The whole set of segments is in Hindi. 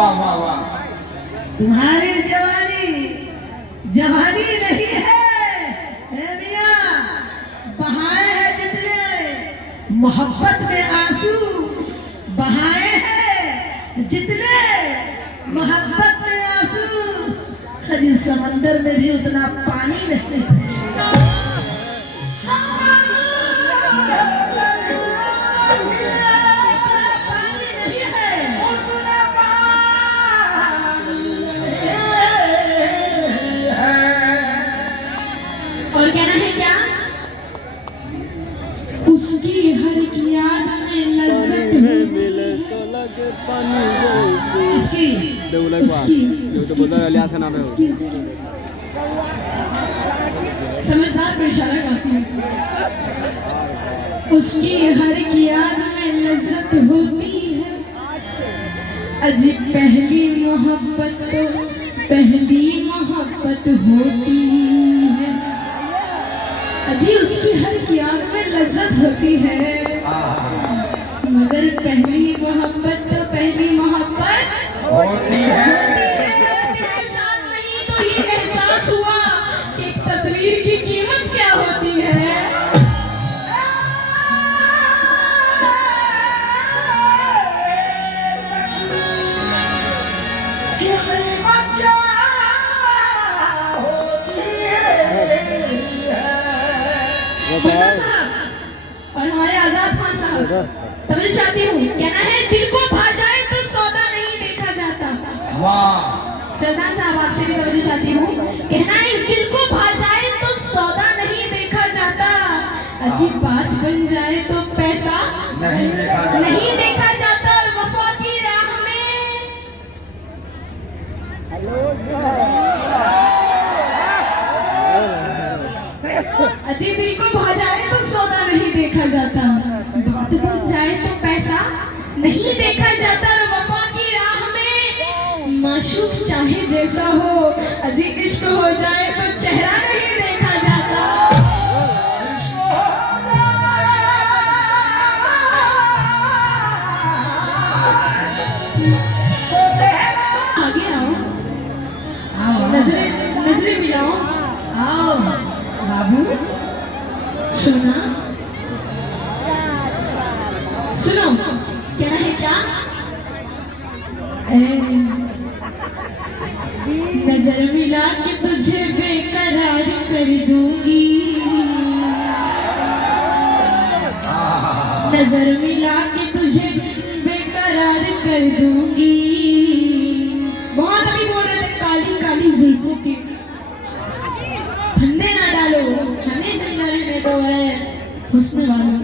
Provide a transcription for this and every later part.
वाह वाह वाह। तुम्हारी जवानी नहीं है मियां, बहाए हैं जितने मोहब्बत में आंसू, बहाए हैं जितने मोहब्बत में आंसू, हजी समंदर में भी उतना पानी नहीं है। और कहना है क्या? उसकी हर की याद में लज्जत मिले तो लगे पानी जैसे। इसकी जो तो बोला अलियास का नाम है वो। समझदार पर इशारा काफी है। उसकी हर की याद में लज्जत होती है, अजी पहली मोहब्बत तो पहली मोहब्बत होती है। अजी उसकी हर की याद में लज्जत होती है, मगर पहली मोहब्बत तो पहली मोहब्बत होती है। तेरे साथ नहीं तो ये एहसास हुआ कि तस्वीर की कीमत क्या होती है। मुन्ना साहब और हमारे आजाद खान साहब, तमिल चाहती हूँ। कहना है दिल को भा जाए तो सौदा नहीं देखा जाता। वाह। सरदार साहब आपसे भी तवज्जो चाहती हूँ। कहना है इस दिल को भा जाए तो सौदा नहीं देखा जाता, अजीब बात बन जाए तो पैसा नहीं देखा जाता। और वफा की राह में अजीब दिल को भा जाए तो सौदा नहीं देखा जाता, बात बन जाए तो पैसा नहीं देखा जाता। और वफा की राह में माशूक चाहे जैसा हो, अजीब इश्क हो जाए तो चेहरा नहीं देखा जाता। आगे आओ, नजरें मिलाओ। आओ बाबू, सुना सुनो, कहना है क्या? नजर मिला के तुझे बेकरार कर दूंगी, नजर मिला के तुझे बेकरार कर दूंगी। बहुत अभी बोल रहे थे काली काली जुल्फों के फंदे ना डालो, हमें जिंदगी में तो है हुस्न वालों।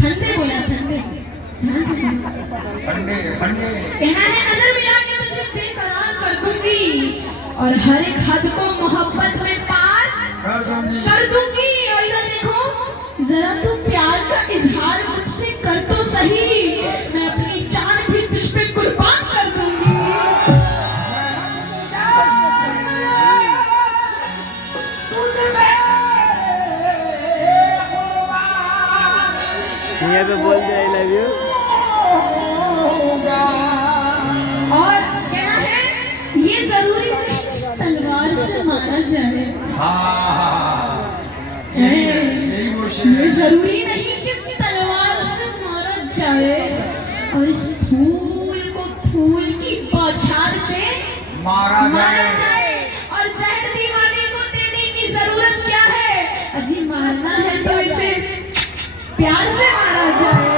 फंदे बोला, फंदे ध्यान से सुनो। कहना है नजर मिला के तुझे बेकरार कर दूंगी, और हर एक हद को मोहब्बत में पार कर दूंगी। और इधर देखो जरा तू प्यार का इजहार मुझसे कर तो सही, मैं अपनी जान भी तुझ पे कुर्बान कर दूंगी। यहाँ पे बोल दे आई लव यू। और कहना है ये जरूरी नहीं तलवार से मारा जाए, ये जरूरी नहीं कि तलवार से मारा जाए, और इस फूल को फूल की बौछार से मारा जाए। और जहर दीवाने को देने की जरूरत क्या है, अजी मारना है तो इसे प्यार से मारा जाए।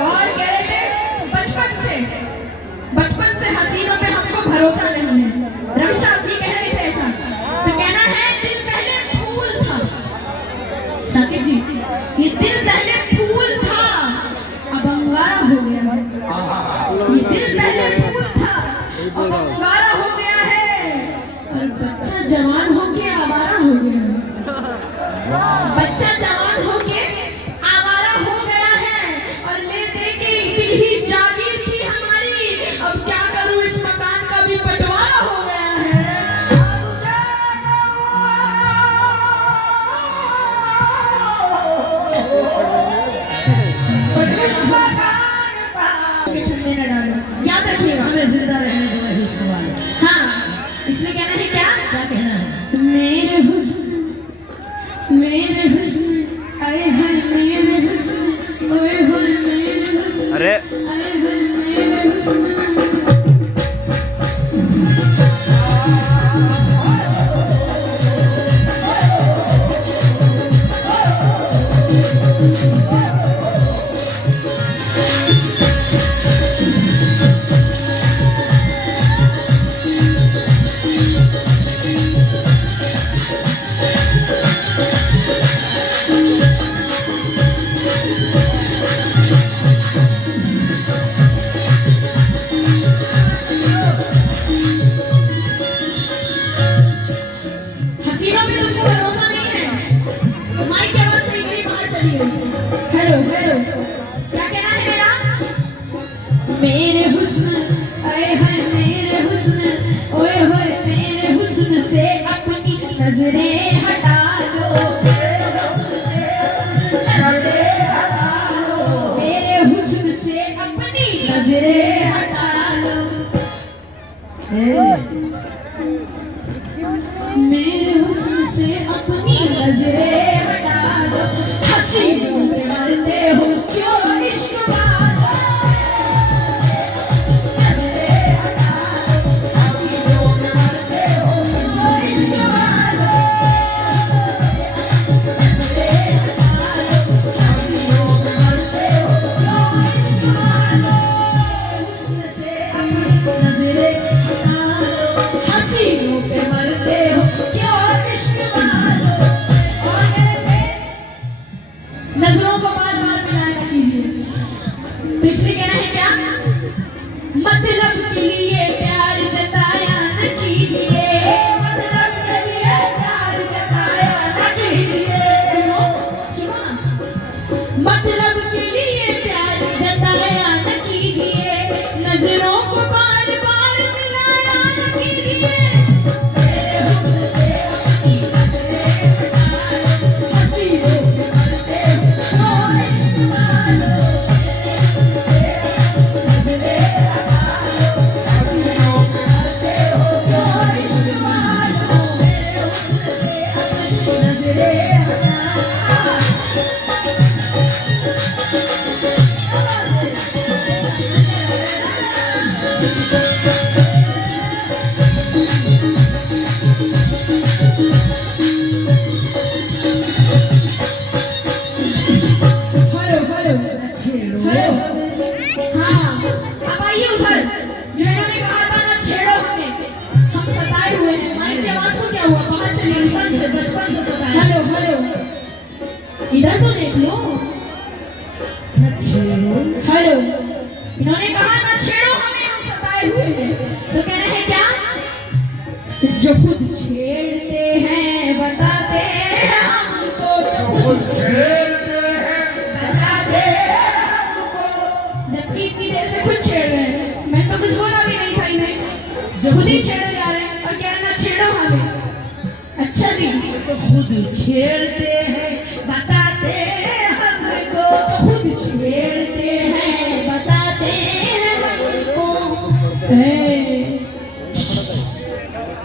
और कह रहे थे बचपन से हसीनों पे हमको भरोसा नहीं है। रवि साहब भी कह रहे थे ऐसा। तो कहना है दिल पहले फूल था, हेलो हेलो, क्या कहना है मेरा? मेरे हुस्न, आए हाय मेरे हुस्न, ओए होए मेरे हुस्न से अपनी नजरें हटा लो, मेरे हुस्न से अपनी नजरें हटा लो, मेरे हुस्न से अपनी नजरें हटा लो, हसीनों पे मरते हो क्यों इश्क वालों, नजरें हटा लो, हसीनों पे मरते हो क्यों इश्क वालों, नजरें हटा लो, हसीनों पे मरते हो क्यों इश्क वालों, हुस्न से अपनी नजरें हटा लो, हसीनों पे मरते हो क्यों इश्क वालों। और मेरे नजरों को बार बार मिलाया न कीजिए। तो इसलिए कहना है क्या? मतलब के लिए प्यार जताया न कीजिए, मतलब के लिए प्यार जताया न कीजिए, सुनो सुनो ना, मतलब के लिए प्यार जताया न कीजिए, नजरों को बार बार मिलाया न कीजिए, मेरे हुस्न से अपनी नजरें हटा लो, हसीनों पे मरते हो क्यों इश्क वालों, मेरे हुस्न से अपनी नजरें हटा लो, हसीनों पे मरते हो क्यों इश्क वालों, मेरे हुस्न से अपनी नजरें हटा हेलो हेलो हेलो, हाँ अब आइए उधर, जो इन्होंने कहा था ना छेड़ो हमें, हम सताए हुए हैं, माइक की आवाज को क्या हुआ, बाहर चलिए, बचपन से सताए। हेलो हेलो, इधर तो देख लो, हेलो, इन्होंने कहा ना छेड़ो हमें, हम सताए हुए हैं, तो कहना है क्या? जो खुद छेड़ते हैं बताते हैं हमको, जो खुद छेड़ते हैं बताते हैं हमको, जबकि इतनी देर से खुद छेड़ रहे हैं, मैं तो कुछ बोला भी नहीं था इन्हें, जो खुद ही छेड़े जा रहे हैं और कहना छेड़ो हमें। अच्छा जी, तो खुद छेड़ते हैं बताते हमको, जो खुद छेड़ते हैं बताते हैं हमको,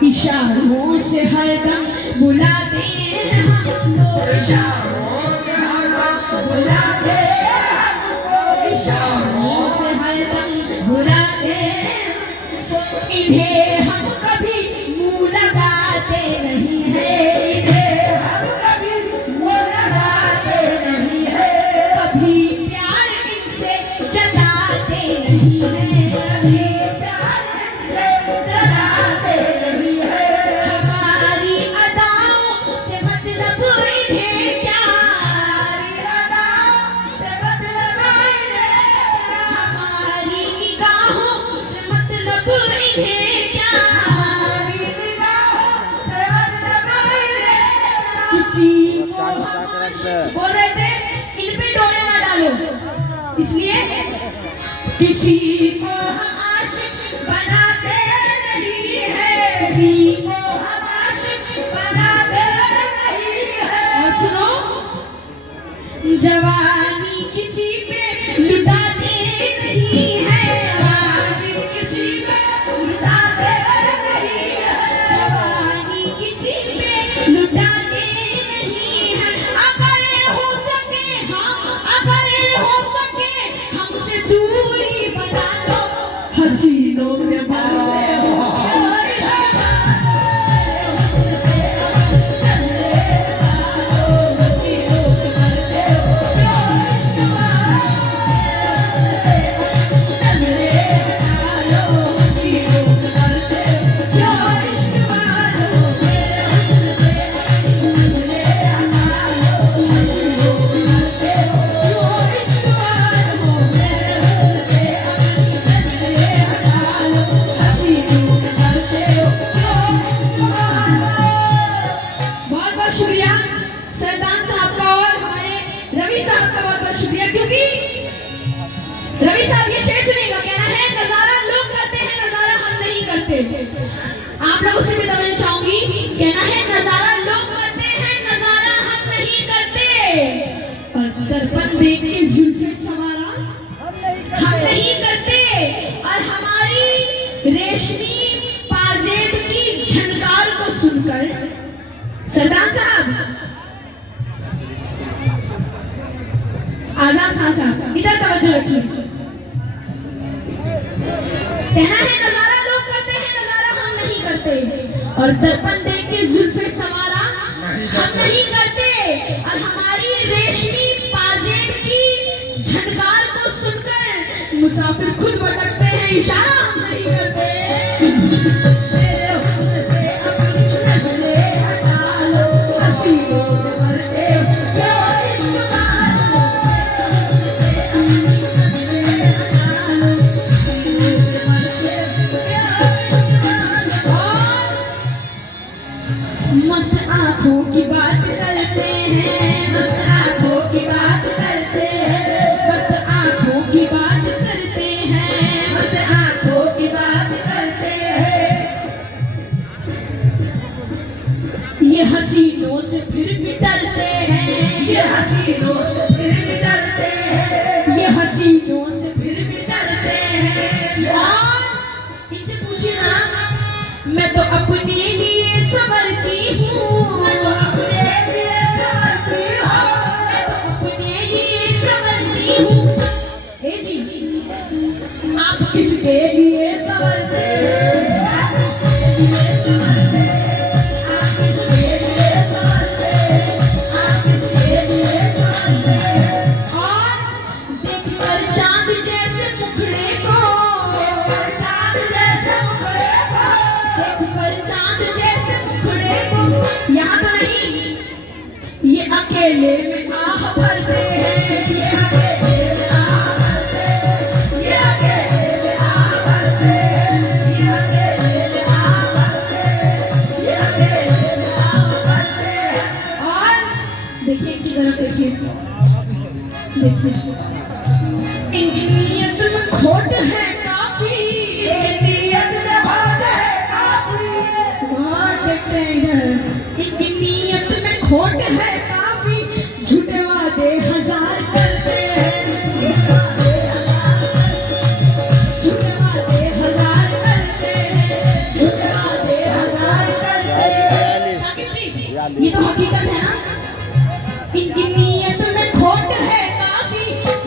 इशारों से हरदम बुलाते हैं हमको, इशारों से हरदम बुलाते हैं हमको, इशारों से हरदम बुलाते हैं हमको, इन्हें हम कभी मुंह लगाते नहीं है, इन्हें हम कभी मुंह लगाते नहीं है, कभी प्यार इनसे जताते नहीं है, कभी प्यार इनसे जताते नहीं है, हमारी अदाओं से मतलब इन्हें क्या, हमारी अदाओं से मतलब इन्हें क्या, हमारी निगाहों से मतलब इन्हें क्या, हमारी निगाहों से मतलब इन्हें क्या, किसी को हम आशिक बोल रहे थे, इन पे डोरे ना डालो, इसलिए किसी को हम आशिक बनाते नहीं है, किसी को हम आशिक बनाते नहीं है, और सुनो, जवानी किसी पे लुटाते नहीं है, जवानी किसी पे लुटाते नहीं है, जवानी किसी पे लुटाते नहीं है, अगर हो सके हमसे दूरी बना लो, हसीनों पे मरते हो क्यों इश्क वालों, मेरे हुस्न से अपनी नजरें हटा लो, हसीनों पे मरते हो क्यों इश्क वालों, मेरे हुस्न से अपनी नजरें हटा लो, हसीनों पे मरते हो क्यों इश्क वालों, मेरे हुस्न से अपनी नजरें हटा लो, हसीनों पे मरते हो क्यों इश्क रवि साहब ये शेर सुनिएगा, कहना है नजारा लोग करते हैं, नजारा हम नहीं करते। आप लोगों से भी तवज्जो चाहूंगी, कहना है नजारा लोग करते हैं, नजारा हम नहीं करते। और दर्पण देख के जुल्फे सवारा हम नहीं करते। और हमारी रेशमी पाजेब की झनकार को सुनकर सरदार साहब, आजाद खान साहब इधर तवज्जो रखिए। कहना है नजारा लोग करते हैं, नजारा हम नहीं करते। और दर्पण देख के जुल्फे सवारा हम नहीं करते। और हमारी रेशमी पाजेब की झनकार को सुनकर मुसाफिर खुद भटकते हैं, इशारा हम नहीं करते। मेरे हुस्न से अपनी नजरें हटा लो, हसीनों में मरते हो क्या इश्क वालो। मेरे हुस्न से अपनी नजरें हटा लो, हसीनों में मरते हो क्या इश्क वालो। मस्त आंखों की बात करते हैं, मस्त आंखों की बात करते हैं, बस आंखों की बात करते हैं। मस्त आंखों की बात करते हैं। ये हसीनों से फिर भी डरते हैं, ये हसीनों से फिर भी डरते हैं, ये हसीनों से फिर भी डरते हैं। और इनसे पूछिए ना, मैं तो अपने लिए संवरती हूँ, मैं तो अपने लिए संवरती हूँ, मैं तो अपने लिए संवरती हूँ। हे जी, आप किसके लिए संवरते हैं? आप किसके लिए संवरते हैं? आप किसके लिए संवरते हैं? आप किसके लिए संवरते हैं? और देखकर चांद जैसे मुखड़े को, देखकर चाँद जैसे मुखड़े को, देखकर चांद जैसे मुखड़े को, यहाँ तो नहीं, ये अकेले में आह भरते हैं। ये अकेले में आह भरते हैं, ये अकेले में आह भरते हैं, ये अकेले में आह भरते हैं, ये अकेले में आह भरते हैं। और देखिए इनकी तरफ देखिए, देखिए इनकी नीयत में खोट है काफी। नियत में खोट है काफी, हाँ, देखते हैं इधर, इनकी नीयत में खोट है काफी। झूठे वादे हजार करते हैं, झूठे वादे हजार करते हैं, झूठे वादे हजार करते हैं। साकिब जी, ये तो हकीकत है ना। इनकी नीयत में खोट है काफी,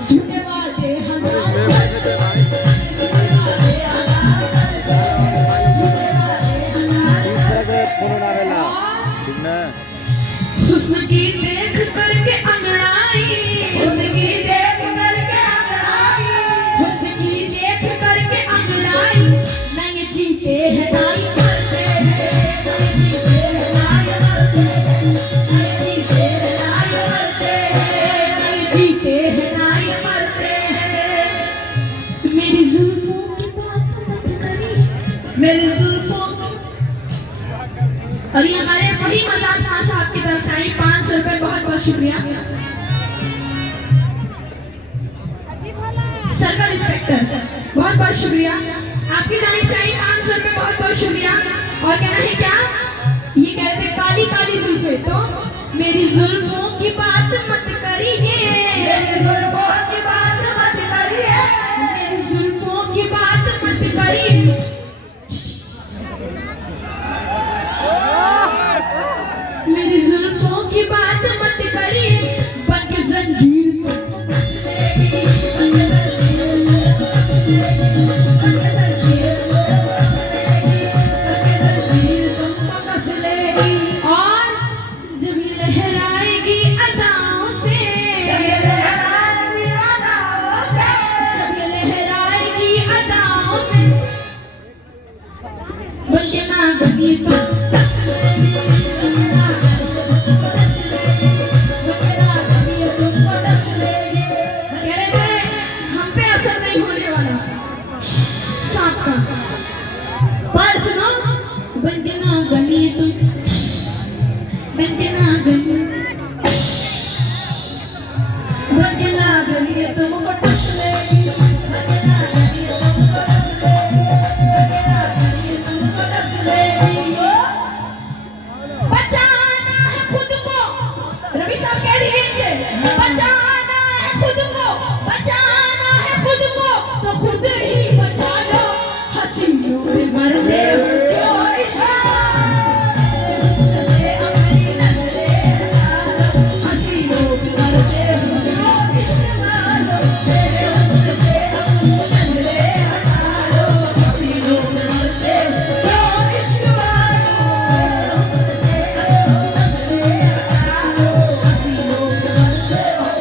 झूठे वादे हजार करते हैं, झूठे वादे हजार करते हैं, झूठे वादे हजार करते हैं। हुस्न की देख करके अंगड़ाई, हुस्न की देख करके अंगड़ाई, हुस्न की देख करके अंगड़ाई। ना ये जीते हैं ना ये मरते हैं, ना ये जीते हैं ना ये मरते हैं, ना ये जीते हैं ना ये मरते हैं, ना ये जीते हैं ना ये मरते हैं। मेरी जुल्फों की बात मत करी, मेरी जुल्फों को। और ये हमारे फहीम आजाद खान साहब की तरफ से आई 500 रुपए, बहुत बहुत शुक्रिया। सर्कल इंस्पेक्टर बहुत बहुत शुक्रिया, आपकी जानिब से आई 500 रुपए, बहुत बहुत शुक्रिया। और कहना है क्या, ये कहते हैं काली काली जुल्फे, तो मेरी जुल्फों की बात मत करिए, मेरी जुल्फों की बात मत करिए, मेरी जुल्फों की बात मत करिए। मेरी जुल्फों की बात मत करिए, बन के जंजीर तुमको कस लेगी, बन के जंजीर तुमको कस लेगी, बन के जंजीर तुमको कस लेगी, बन के जंजीर तुमको कस लेगी। और जब ये लहराएगी अदाओं से, जब ये लहराएगी बचाना है खुद को तो खुद ही बचा लो, हसीनों पे मरते हो क्यों इश्क हुस्न से अपनी नजरें हटा लो, हसीनों पे मरते हो क्यों इश्क मानो, मेरे हुस्न से अपनी नजरें हटा लो, हसीनों पे मरते हो क्यों इश्क मानो, मेरे हुस्न से अपनी नजरें हटा लो, हसीनों पे मरते हो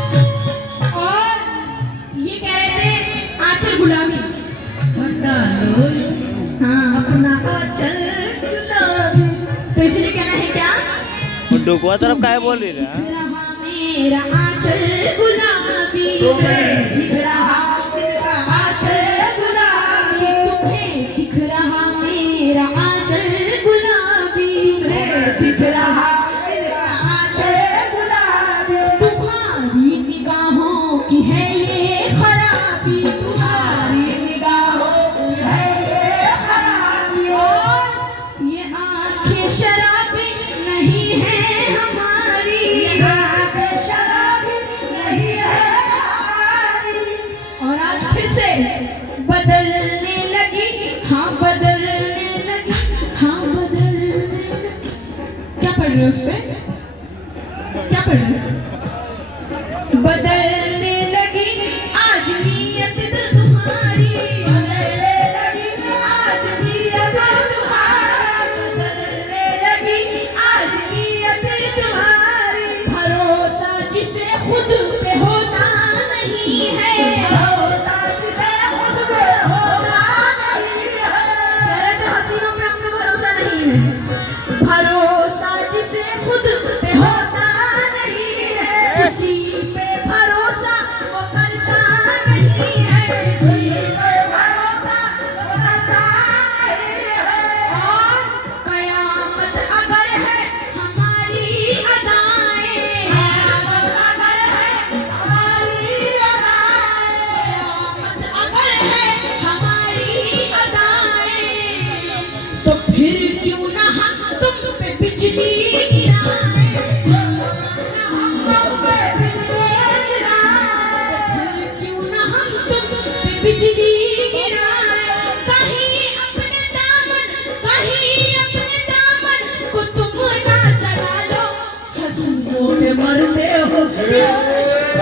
और ये कह रहे थे आंचल गुलामी। हटा लो हाँ अपना आंचल गुलाबी, तो इसलिए कहना है क्या, और डुकवा तरफ काय बोल रही दिख है? रहा मेरा आंचल गुलाबी, तुम्हें दिख रहा मेरा आंचल गुलाबी, तुम्हें दिख रहा मेरा आंचल गुलाबी, तुम्हें दिख रहा मेरा आंचल गुलाबी, तुम्हारी निगाहों की है ये खराबी, तुम्हारी निगाहों की है ये खराबी, और ये आंखें शराबी नहीं है हमारी, यहाँ पे शराबी नहीं है हमारी, और आज फिर से बदलने लगी, हाँ बदलने लगी, हाँ बदलने लगी। क्या पढ़ रहे हो उस पे, क्या पढ़ रहे हो? बदलने लगी आज नीयत तुम्हारी, बदलने लगी आज नियत तुम्हारी, बदलने लगी आज नियत तुम्हारी, भरोसा जिसे खुद पे होता नहीं है, भरोसा जिसे खुद पे होता नहीं है, जरा तो हसीनों पे अपने भरोसा नहीं है, भरोसा जिसे खुद पे होता नहीं है, किसी पे भरोसा वो करता नहीं है, किसी पे भरोसा करता नहीं है, और कयामत अगर है हमारी अदाएं, कयामत अगर है हमारी अदाएं, कयामत अगर है हमारी अदाएं, तो फिर क्यों ना हम तुम पे बिजली गिराएं, हम पे बिजली गिराए, फिर क्यों ना हम तुम पे बिजली गिराएं, कहीं अपने दामन को तुम ना चला लो, हंसों पे मरते हो क्यों इश्क